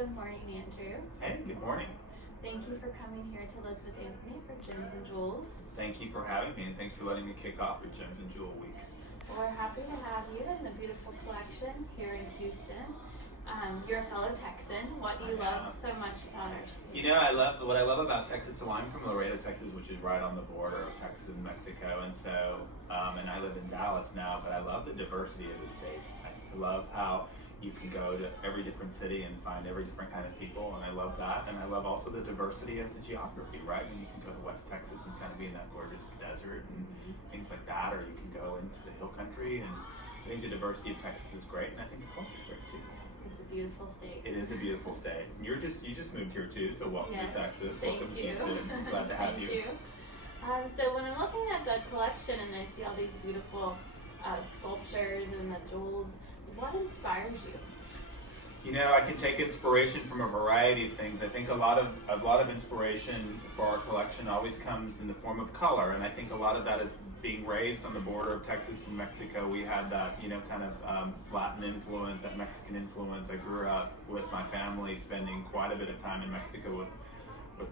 Good morning, Andrew. Hey, good morning. Thank you for coming here to Elizabeth Anthony for Gems and Jewels. Thank you for having me, and thanks for letting me kick off your Gems and Jewel Week. Well, we're happy to have you in the beautiful collection here in Houston. You're a fellow Texan. What do you love so much about our state? You know, what I love about Texas. So I'm from Laredo, Texas, which is right on the border of Texas and Mexico, and so and I live in Dallas now. But I love the diversity of the state. I love how you can go to every different city and find every different kind of people, and I love that. And I love also the diversity of the geography, right? When you can go to West Texas and kind of be in that gorgeous desert and things like that, or you can go into the hill country. And I think the diversity of Texas is great, and I think the culture's great too. It's a beautiful state. It is a beautiful state. You just moved here too, so welcome to Texas. Thank Welcome to you. Houston. Glad to have Thank you. So when I'm looking at the collection and I see all these beautiful sculptures and the jewels, what inspires you? You know, I can take inspiration from a variety of things. I think a lot of inspiration for our collection always comes in the form of color, and I think a lot of that is being raised on the border of Texas and Mexico. We had that, kind of Latin influence, that Mexican influence. I grew up with my family spending quite a bit of time in Mexico with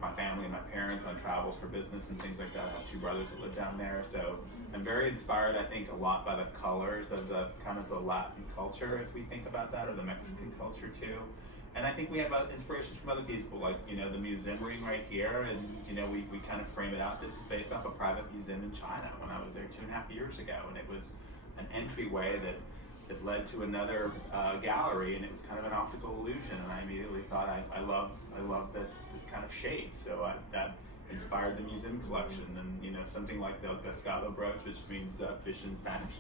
my family and my parents on travels for business and things like that. I have two brothers that live down there, so I'm very inspired, I think, a lot by the colors of the kind of the Latin culture as we think about that, or the Mexican culture too. And I think we have inspirations from other people, like, the museum ring right here, and, we kind of frame it out. This is based off a private museum in China when I was there 2.5 years ago, and it was an entryway that led to another gallery, and it was kind of an optical illusion, and I immediately thought, I love this kind of shape, so that inspired the museum collection. And something like the pescado brooch, which means fish in Spanish,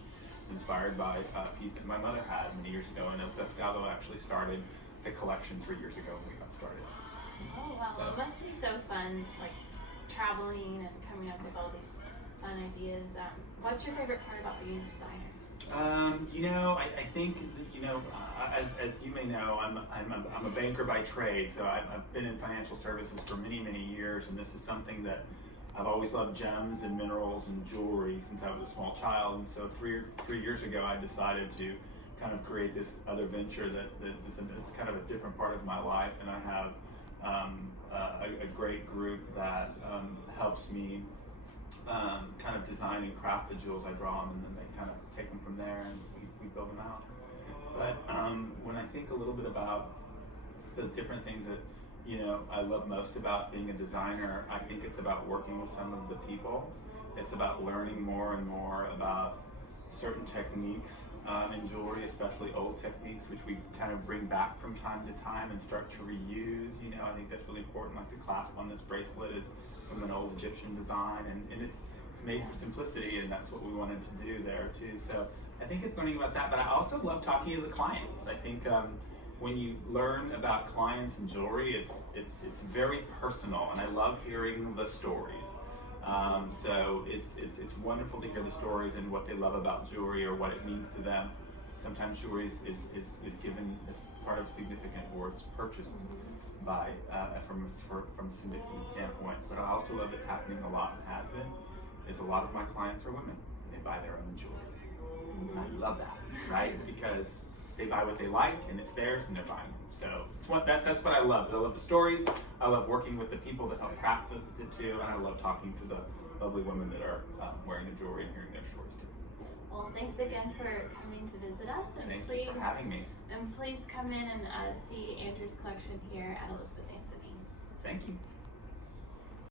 inspired by a piece that my mother had many years ago, and el pescado actually started the collection 3 years ago when we got started. Oh wow, well, it must be so fun, like traveling and coming up with all these fun ideas. What's your favorite part about being a designer? I think, as you may know, I'm a banker by trade, so I've been in financial services for many, many years, and this is something that I've always loved, gems and minerals and jewelry, since I was a small child. And so three years ago, I decided to kind of create this other venture it's kind of a different part of my life, and I have a great group that helps me kind of design and craft the jewels. I draw them, and then they kind of take them from there, and we build them out. But when I think a little bit about the different things that I love most about being a designer, I think it's about working with some of the people. It's about learning more and more about certain techniques in jewelry, especially old techniques, which we kind of bring back from time to time and start to reuse. I think that's really important. Like the clasp on this bracelet is from an old Egyptian design, and it's made for simplicity, and that's what we wanted to do there too. So I think it's learning about that, but I also love talking to the clients. I think when you learn about clients and jewelry, it's very personal, and I love hearing the stories. So it's wonderful to hear the stories and what they love about jewelry or what it means to them. Sometimes jewelry is given as part of significant, or it's purchased by from a significant standpoint. But I also love it's happening a lot and has been, is a lot of my clients are women, and they buy their own jewelry. I love that, right? Because they buy what they like, and it's theirs, and they're buying it. So that's what I love. I love the stories. I love working with the people that help craft it too, and I love talking to the lovely women that are wearing the jewelry and hearing their stories too. Well, thanks again for coming to visit us, and Thank please you for having me. And please come in and see Andrew's collection here at Elizabeth Anthony. Thank you.